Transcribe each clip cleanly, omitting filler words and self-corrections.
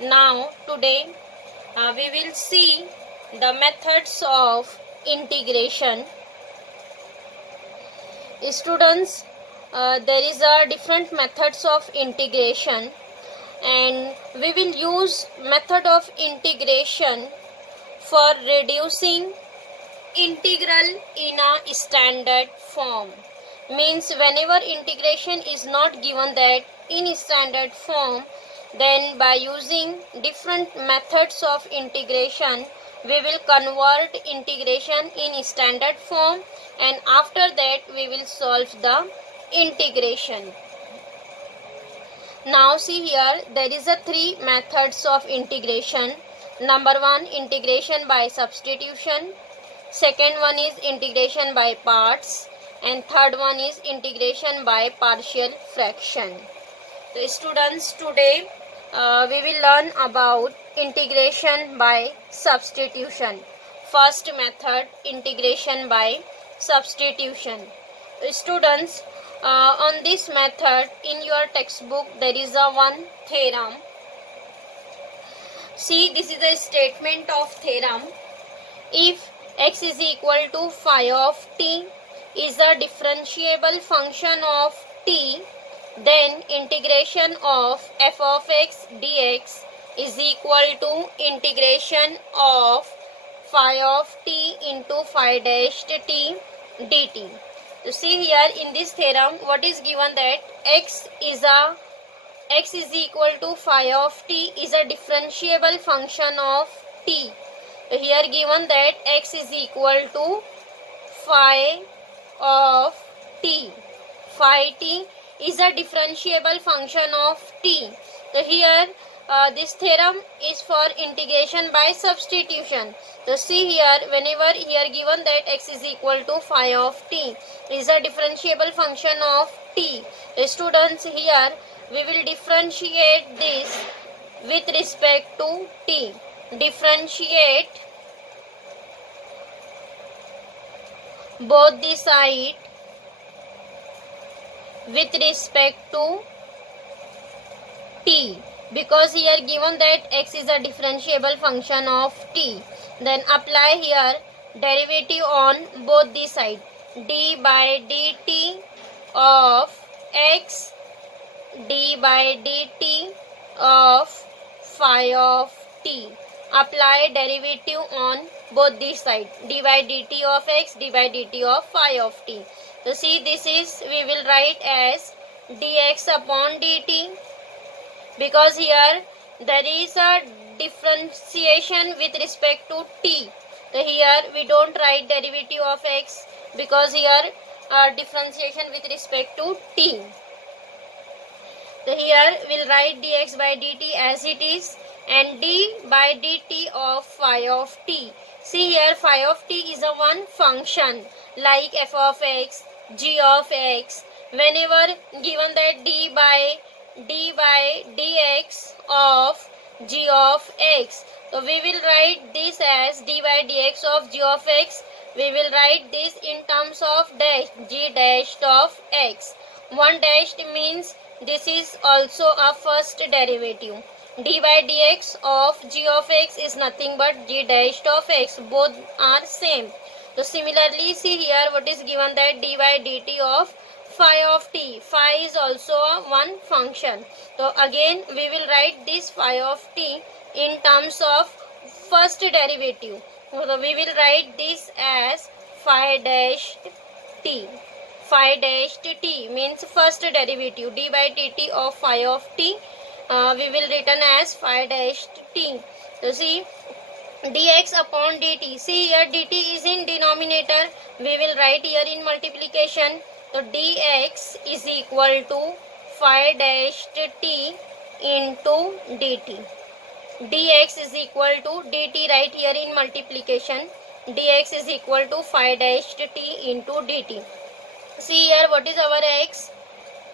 Now today we will see the methods of integration. Students, there is a different methods of integration, and we will use method of integration for reducing integral in a standard form. Means whenever integration is not given that in standard form, then by using different methods of integration we will convert integration in standard form, and after that we will solve the integration. Now see here, there is a three methods of integration. Number one, integration by substitution. Second one is integration by parts, and third one is integration by partial fraction. So students, today we will learn about integration by substitution. First method, integration by substitution. Students, on this method in your textbook there is a one theorem. See, this is a statement of theorem. If x is equal to phi of t is a differentiable function of t, then integration of f of x dx is equal to integration of phi of t into phi dashed t dt. You see here in this theorem what is given, that x is equal to phi of t is a differentiable function of t. So here given that x is equal to phi of t. Phi t is a differentiable function of t. So here this theorem is for integration by substitution. So see here, whenever here given that x is equal to phi of t is a differentiable function of t. Students, here we will differentiate this with respect to t. Differentiate both the side with respect to t, because here given that x is a differentiable function of t. Then apply here derivative on both the side. D by dt of x, d by dt of phi of t. Apply derivative on both the side. D by dt of x, d by dt of phi of t. So see, this is, we will write as dx upon dt, because here there is a differentiation with respect to t. So here we don't write derivative of x, because here differentiation with respect to t. So here we'll write dx by dt as it is, and d by dt of phi of t. See here, phi of t is a one function like f of x, g of x. Whenever given that d by dx of g of x, so we will write this as d by dx of g of x. We will write this in terms of dash, g dashed of x. One dashed means this is also a first derivative. D by dx of g of x is nothing but g dashed of x. Both are same. So similarly, see here what is given, that d by dt of phi of t. Phi is also a one function. So again we will write this phi of t in terms of first derivative. So we will write this as phi dashed t. Phi dashed t means first derivative. D by dt of phi of t we will written as phi dashed t. So see, dx upon dt. See here dt is in denominator. We will write here in multiplication. So dx is equal to phi dashed t into dt. Dx is equal to dt, right here in multiplication. Dx is equal to phi dashed t into dt. See here what is our x.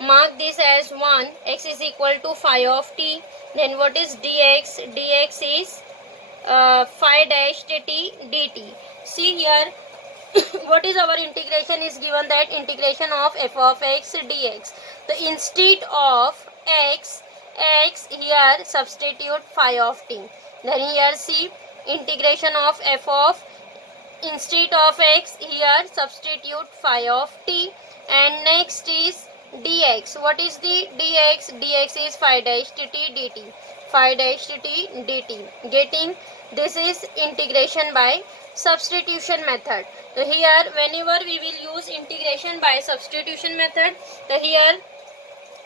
Mark this as 1. X is equal to phi of t. Then what is dx? Dx is phi dashed t dt. See here what is our integration is given, that integration of f of x dx. So instead of x x, here substitute phi of t. Then here see integration of f of, instead of x here substitute phi of t. And next is dx. What is the dx? Dx is phi dash t dt, phi dash t dt. Getting this is integration by substitution method. So here whenever we will use integration by substitution method, so here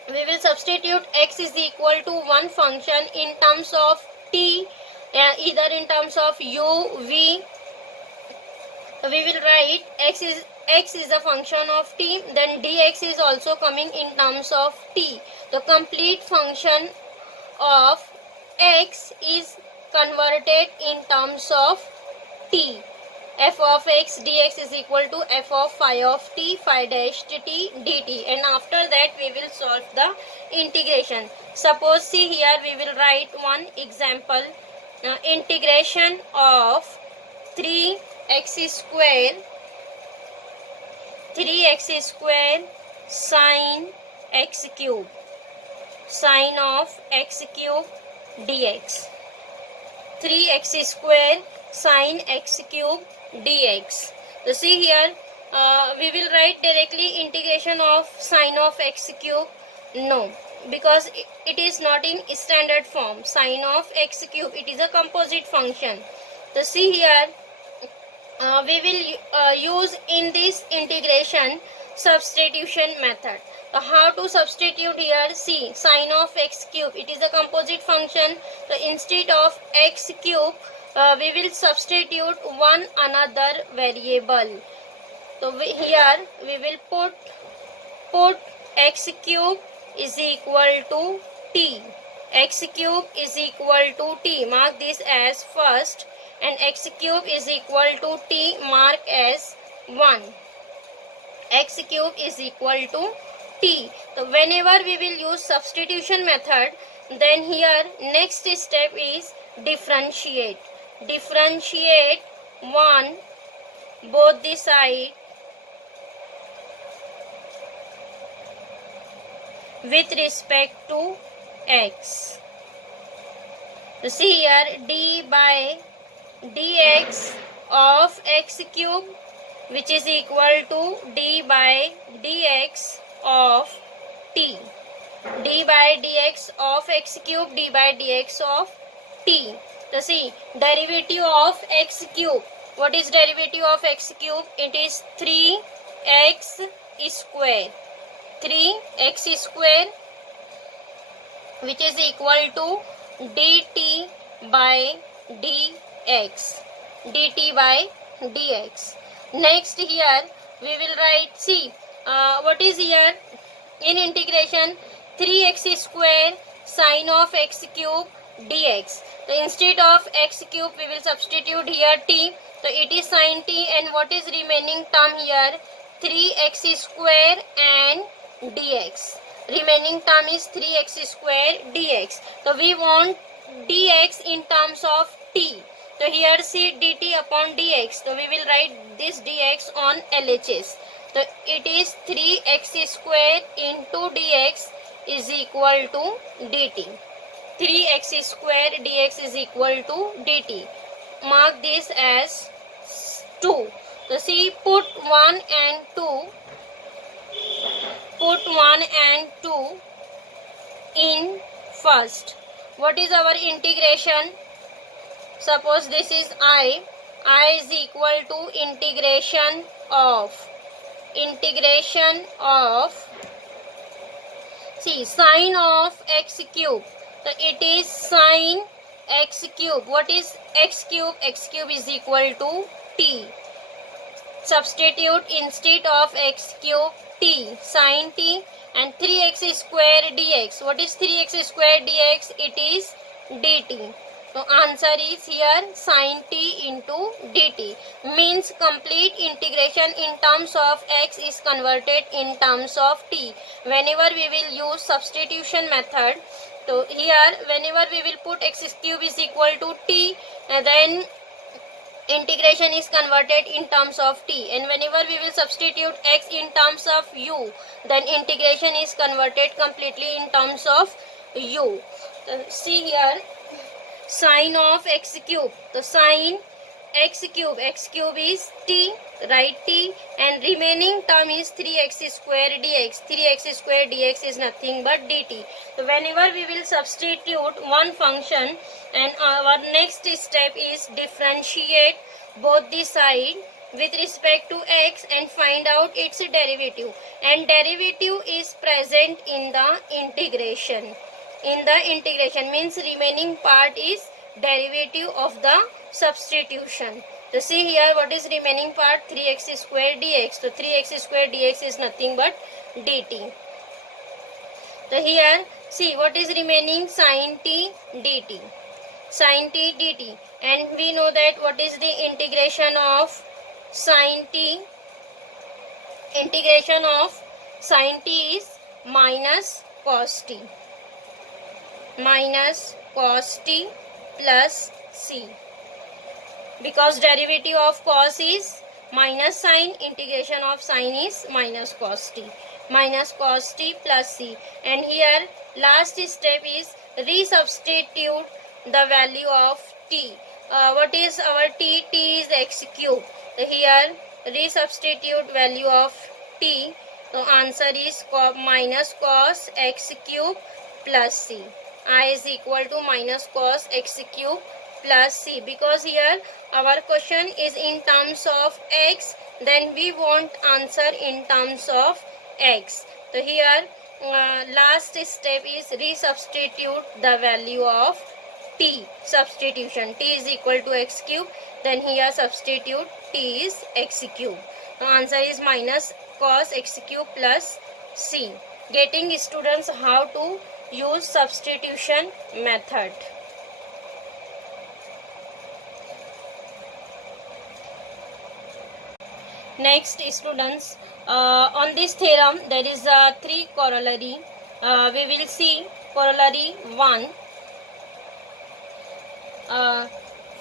we will substitute x is equal to one function in terms of t, either in terms of u, v. We will write x is a function of t, then dx is also coming in terms of t. The complete function of x is converted in terms of t. F of x dx is equal to f of phi of t, phi dash t dt. And after that we will solve the integration. Suppose see here we will write one example. Integration of 3x square sine x cube, sine of x cube dx. 3x square sine x cube dx. So see here we will write directly integration of sine of x cube. No, because it is not in standard form. Sine of x cube, it is a composite function. So see here we will use in this integration substitution method. So how to substitute here? See, sine of x cube, it is a composite function. So instead of x cube we will substitute one another variable. So here we will put x cube is equal to t. X cube is equal to t. Mark this as first. And x cube is equal to t, mark as 1. X cube is equal to t. So whenever we will use substitution method, then here next step is differentiate. Differentiate 1 both the side with respect to x. So see here d by dx of x cube, which is equal to d by dx of t. D by dx of x cube, d by dx of t. So see, derivative of x cube. What is derivative of x cube? It is 3x square. 3x square, which is equal to dt by dx. dt by dx. Next here we will write, see what is here in integration 3x square sine of x cube dx. So instead of x cube we will substitute here t. So it is sine t, and what is remaining term here? 3x square and dx. Remaining term is 3x square dx. So we want dx in terms of t. So here see dt upon dx. So we will write this dx on LHS. So it is 3x square into dx is equal to dt. 3x square dx is equal to dt. Mark this as 2. So see, put 1 and 2. Put 1 and 2 in first. What is our integration? Suppose this is I is equal to integration of see sine of x cube. So it is sine x cube. What is x cube? X cube is equal to t. Substitute instead of x cube t, sine t, and 3x square dx. What is 3x square dx? It is dt. So answer is here sine t into dt. Means complete integration in terms of x is converted in terms of t. Whenever we will use substitution method, so here whenever we will put x cube is equal to t, then integration is converted in terms of t, and whenever we will substitute x in terms of u, then integration is converted completely in terms of u. See here, sine of x cube. The sine x cube is t, write t, and remaining term is 3x square dx. 3x square dx is nothing but dt. So whenever we will substitute one function, and our next step is differentiate both the side with respect to x and find out its derivative, and derivative is present in the integration. In the integration means remaining part is derivative of the substitution. So see here, what is remaining part? 3x square dx. So 3x square dx is nothing but dt. So here see what is remaining, sin t dt. Sin t dt, and we know that what is the integration of sin t? Integration of sin t is minus cos t. Minus cos t plus c. Because derivative of cos is minus sine, integration of sine is minus cos t. Minus cos t plus c. And here last step is resubstitute the value of t. What is our t? T is x cube. So here resubstitute value of t. So answer is minus cos x cube plus c. I is equal to minus cos x cube plus c. Because here our question is in terms of x, then we want answer in terms of x. So here last step is resubstitute the value of t. Substitution, t is equal to x cube, then here substitute t is x cube. So answer is minus cos x cube plus c. Getting students how to use substitution method. Next students, on this theorem there is a 3 corollary. We will see corollary 1.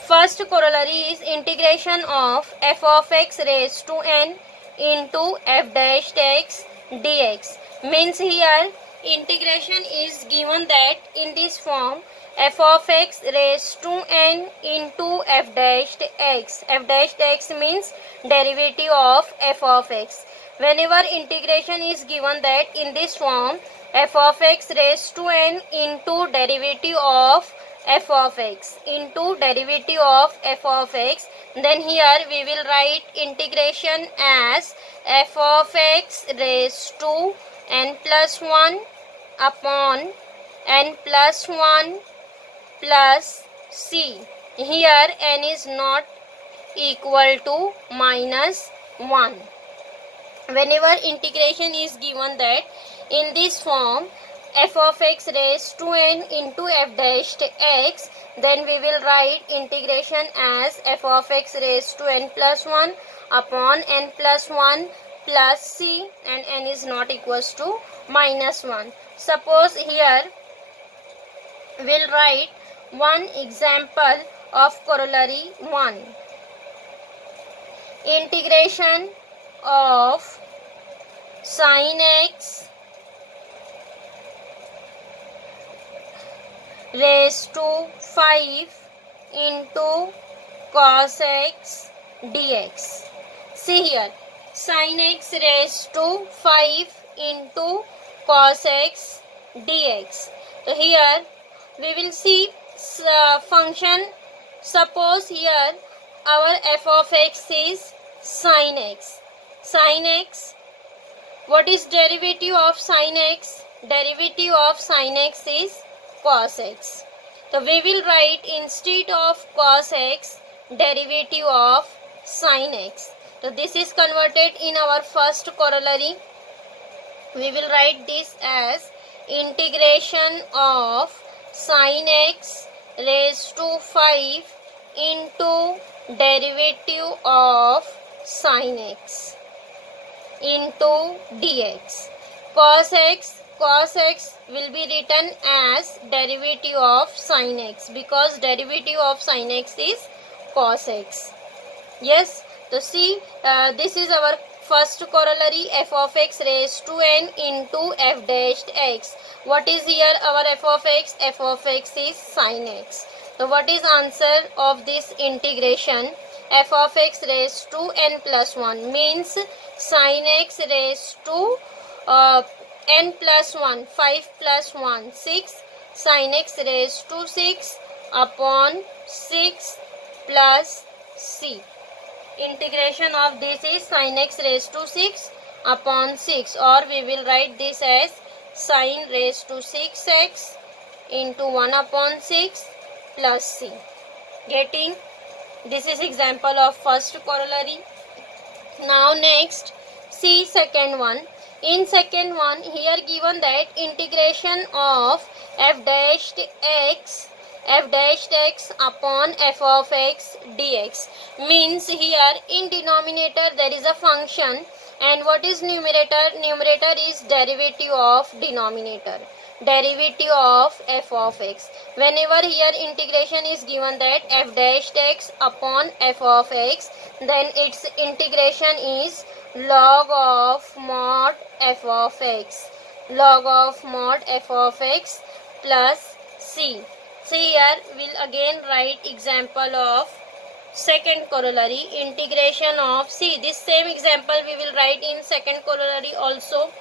First corollary is integration of f of x raised to n into f dash x dx. Means here integration is given that in this form, f of x raised to n into f dash x. F dash x means derivative of f of x. Whenever integration is given that in this form, f of x raised to n into derivative of f of x into derivative of f of x, then here we will write integration as f of x raised to n plus 1 upon n plus 1 plus c. Here n is not equal to minus 1. Whenever integration is given that in this form, f of x raised to n into f dash x, then we will write integration as f of x raised to n plus 1 upon n plus 1 plus c, and n is not equals to minus 1. Suppose here we'll write one example of corollary 1. Integration of sin x raised to 5 into cos x dx. See here, sin x raised to 5 into cos x dx. So here we will see function. Suppose here our f of x is sin x. Sin x, what is derivative of sin x? Derivative of sin x is cos x. So we will write instead of cos x, derivative of sin x. So this is converted in our first corollary. We will write this as integration of sin x raised to 5 into derivative of sin x into dx. Cos x will be written as derivative of sin x, because derivative of sin x is cos x. Yes, so see, this is our First corollary, f of x raised to n into f dashed x. What is here our f of x? F of x is sin x. So what is answer of this integration? F of x raised to n plus 1 means sin x raised to n plus 1, 5 plus 1, 6, sin x raised to 6 upon 6 plus c. Integration of this is sin x raised to 6 upon 6, or we will write this as sin raised to 6x into 1 upon 6 plus c. Getting? This is example of first corollary. Now next, see second one. In second one, here given that integration of f dashed x upon f of x dx means here in denominator there is a function, and what is numerator? Numerator is derivative of denominator, derivative of f of x. Whenever here integration is given that f dashed x upon f of x, then its integration is log of mod f of x, log of mod f of x plus c. See here, we'll again write example of second corollary, integration of, see this same example we will write in second corollary also.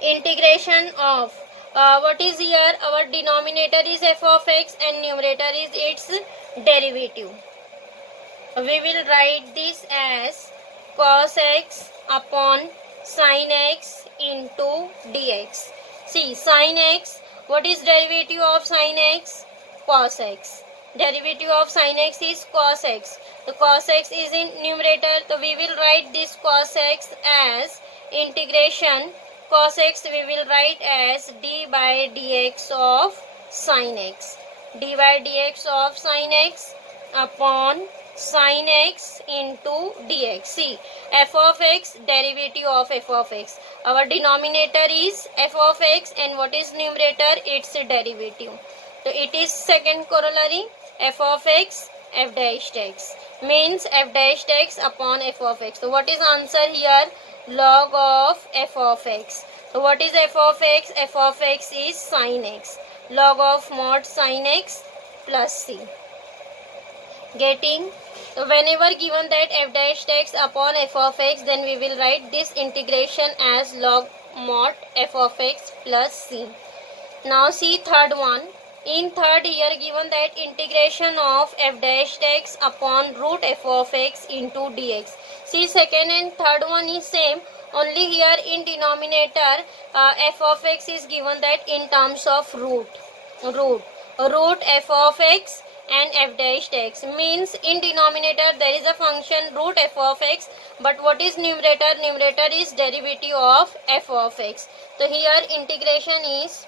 Integration of, what is here? Our denominator is f of x and numerator is its derivative. We will write this as cos x upon sin x into dx. See, sin x, what is derivative of sin x? Cos x. Derivative of sin x is cos x. The cos x is in numerator, so we will write this cos x as integration. Cos x we will write as d by dx of sin x. d by dx of sin x upon sin x into dx. See, f of x, derivative of f of x. Our denominator is f of x, and what is numerator? Its derivative. So it is second corollary, f of x, f dashed x. Means f dashed x upon f of x. So what is answer here? Log of f of x. So what is f of x? F of x is sin x. Log of mod sin x plus c. Getting? So whenever given that f dashed x upon f of x, then we will write this integration as log mod f of x plus c. Now see third one. In third, here given that integration of f dashed x upon root f of x into dx. See, second and third one is same, only here in denominator f of x is given that in terms of root f of x and f dashed x. Means in denominator there is a function root f of x, but what is numerator? Numerator is derivative of f of x. So here integration is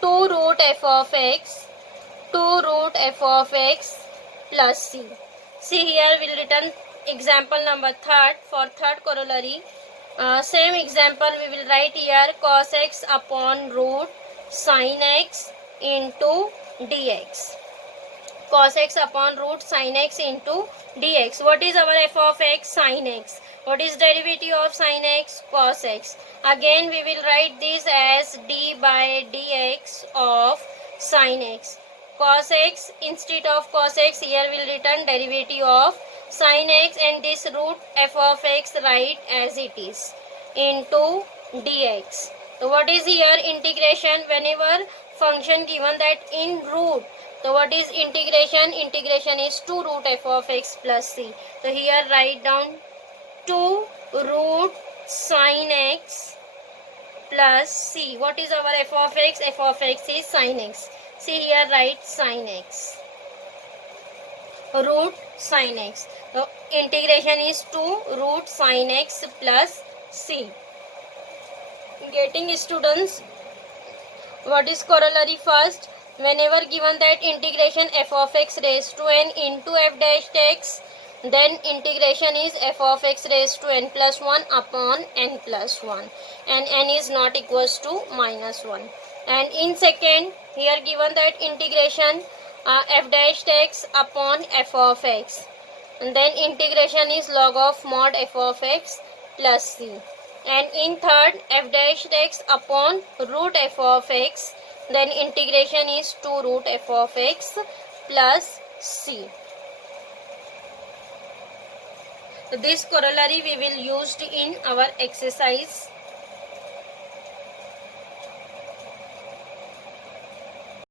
2 root f of x plus c. See here we will return example number third for third corollary. Same example we will write here, cos x upon root sin x into dx. Cos x upon root sin x into dx. What is our f of x? Sin x. What is derivative of sin x? Cos x. Again we will write this as d by dx of sin x. Cos x, instead of cos x here we will return derivative of sin x, and this root f of x write as it is into dx. So what is here? Integration. Whenever function given that in root, so what is integration? Integration is 2 root f of x plus c. So here write down 2 root sin x plus c. What is our f of x? F of x is sin x. See here write sin x. Root sin x. So integration is 2 root sin x plus c. Getting, students? What is corollary first? Whenever given that integration f of x raised to n into f dashed x, then integration is f of x raised to n plus 1 upon n plus 1, and n is not equals to minus 1. And in second, here given that integration f dashed x upon f of x. And then integration is log of mod f of x plus c. And in third, f dash x upon root f of x, then integration is 2 root f of x plus c. This corollary we will use in our exercise